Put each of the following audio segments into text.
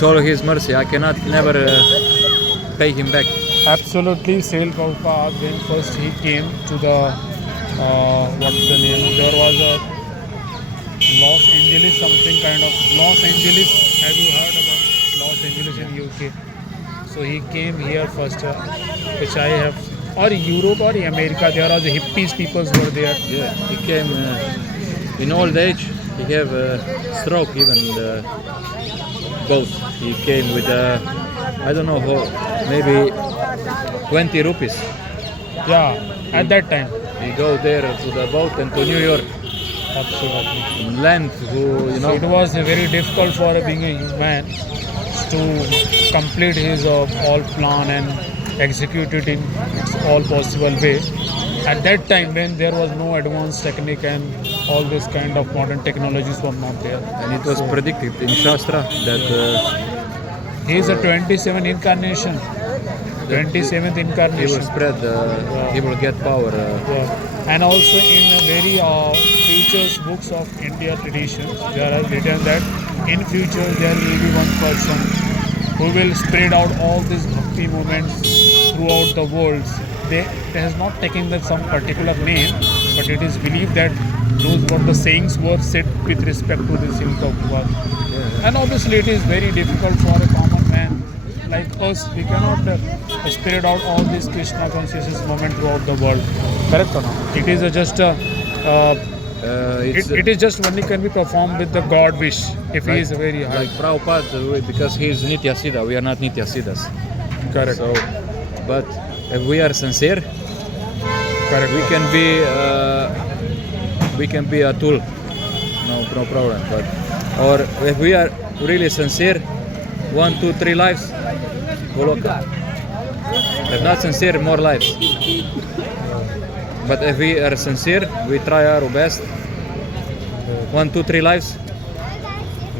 Show his mercy. I cannot never pay him back. Absolutely, Srila Prabhupada, when first he came to the, what's the name? There was a Los Angeles, something kind of Los Angeles. Have you heard about Los Angeles in UK? So he came here first, which I have, or Europe or America. There are the hippies, peoples were there. Yeah, he came in old age. He have a stroke even in the boat. He came with I don't know how, maybe 20 rupees. Yeah, at that time. He go there to the boat and to New York. Absolutely. In land, who So it was very difficult for being a human to complete his all plan and execute it in all possible way. At that time, when there was no advanced technique and all this kind of modern technologies were not there, and it was predicted in Shastra that he is a 27 incarnation, 27th he incarnation. will spread, he will get power. Yeah. And also in very futures books of India traditions, there are written that in future there will be one person who will spread out all these bhakti movements throughout the world. They has not taken that some particular name, but it is believed that those what the sayings were said with respect to the Srila Prabhupada. Yeah. And obviously it is very difficult for a common man like us. We cannot spread out all this Krishna consciousness movement throughout the world. Correct or not? It is just it is just only can be performed with the God wish if he is very high. Like Prabhupada, because he is Nitya Siddha, we are not Nitya Siddhas. Correct. So, but if we are sincere, Correct. we can be a tool. No problem. But or if we are really sincere, 1, 2, 3 lives, Goloka. If not sincere, more lives. But if we are sincere, we try our best. 1, 2, 3 lives,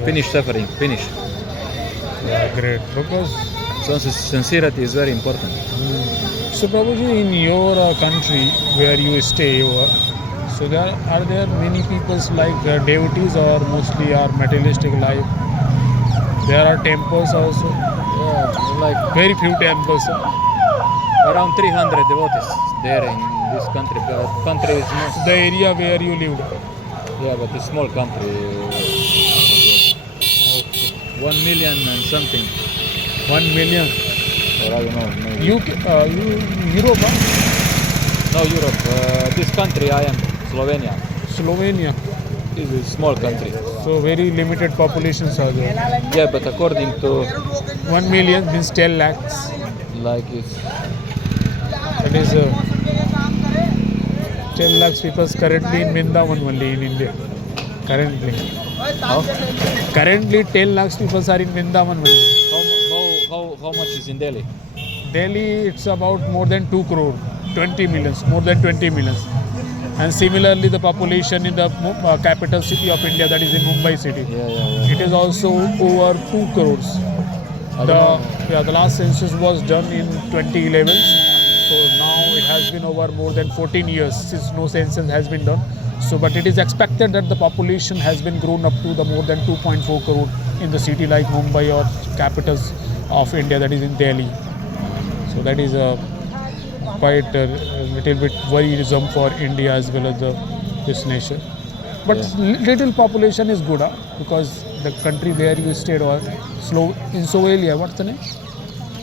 finish suffering, finish. Yeah, great. Because So sincerity is very important. so Prabhuji, in your country where you stay over, so are there many peoples like devotees or mostly are materialistic life? There are temples also. Yeah, like Very few temples. around 300 devotees there in this country. But country is not, The area where you live. yeah, but it's small country. 1 million and something, 1 million. or I don't know. Maybe. You Europe, huh? No, Europe. This country I am Slovenia. Slovenia. Is a small country. So very limited populations are there. Yeah, but according to 1 million means 10 lakhs. like it's That is 10 lakhs people currently in Vrindavan only in India. Currently. how, Currently 10 lakhs people are in Vrindavan only. how much is in Delhi? Delhi it's about more than 2 crore, 20 millions, more than 20 millions. And similarly the population in the capital city of India, that is in Mumbai city, Yeah. it is also over 2 crores. The last census was done in 2011. So now it has been over more than 14 years since no census has been done. So but it is expected that the population has been grown up to the more than 2.4 crore in the city like Mumbai or capitals of India, that is in Delhi. So that is a quite a little bit worrisome for India as well as this nation. But little population is good, because the country where you stayed or in Slovenia, what's the name?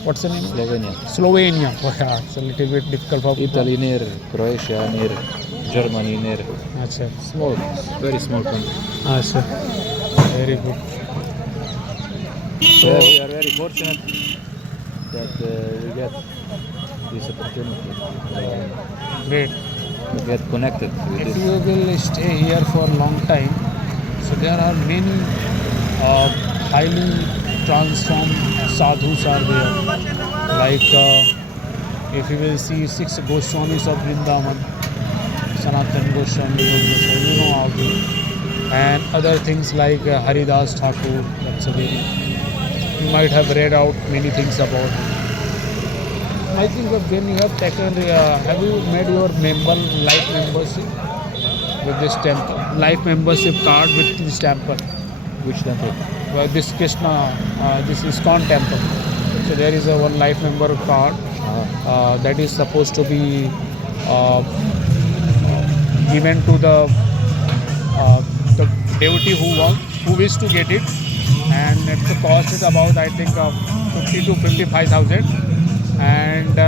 What's the name? Slovenia. Slovenia. Oh, yeah, it's a little bit difficult for Italy near, Croatia near, Germany near. Achha. Small, very small country. Achha. Very good. So we are very fortunate that we get this opportunity Great. to get connected with If this. you will stay here for a long time, so there are many highly transformed sadhus are there. Like if you will see 6 Goswamis of Vrindavan, Sanatan Goswami, you know how to. And other things like Haridas Thakur, that's a very, you might have read out many things about. I think that when you have taken, have you made your life membership with this temple? Life membership card with this temple. Which temple? this Krishna, this ISKCON temple. So there is a one life member card that is supposed to be given to the devotee who wish to get it, and its the cost is about I think 50 to 55,000. And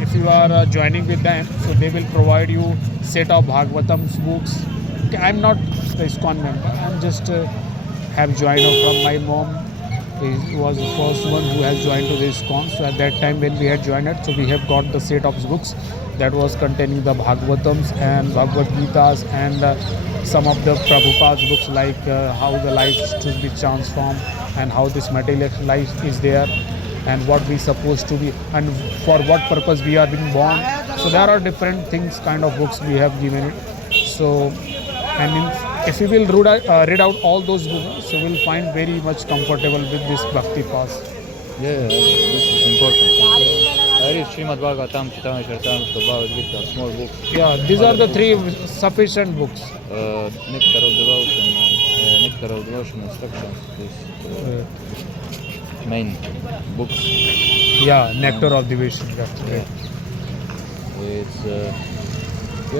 if you are joining with them, so they will provide you set of Bhagavatam's books. Okay, I'm not the ISKCON member. I'm just have joined from my mom. He was the first one who has joined to the ISKCON. So at that time when we had joined it, so we have got the set of books that was containing the Bhagavatams and Bhagavad Gitas and some of the Prabhupada's books like how the life should be transformed and how this material life is there and what we supposed to be and for what purpose we are being born. So there are different things kind of books we have given it. So if you will read out all those books, you will find very much comfortable with this Bhakti pass. Yeah, this is important. I read Srimad Bhagavatam, Chaitanya Charitamrita, Bhagavad Gita, small books. Yeah, these are the three sufficient books. Nectar of Devotion instructions. This main books. Yeah, Nectar of Devotion. That's right. It's